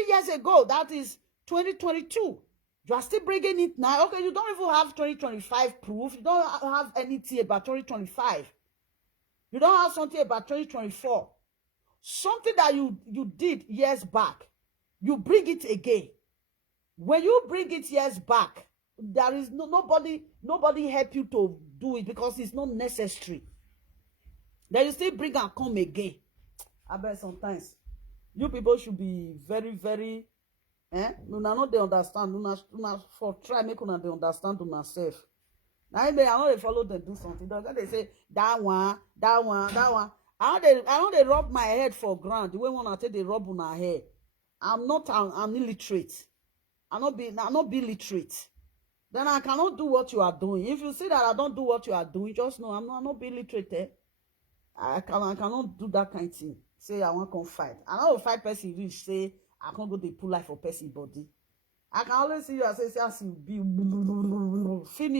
years ago. That is 2022. You are still bringing it now. Okay, you don't even have 2025 proof. You don't have anything about 2025. You don't have something about 2024. Something that you did years back. You bring it again. When you bring it years back, there is nobody help you to do it because it's not necessary. Then you still bring and come again. I bet sometimes you people should be very, very una no dey understand. Una for try make una dey understand una self. Now I know they follow them do something. They say that one. I know they rub my head for ground. The way one I take they rub on her head. I'm illiterate. I'm not be literate. Then I cannot do what you are doing. If you see that I don't do what you are doing, just know I'm not be literate. I cannot do that kind of thing. Say I want to fight. I don't fight person reach say I can't go to pull life for person body. I can always see you as you be finish.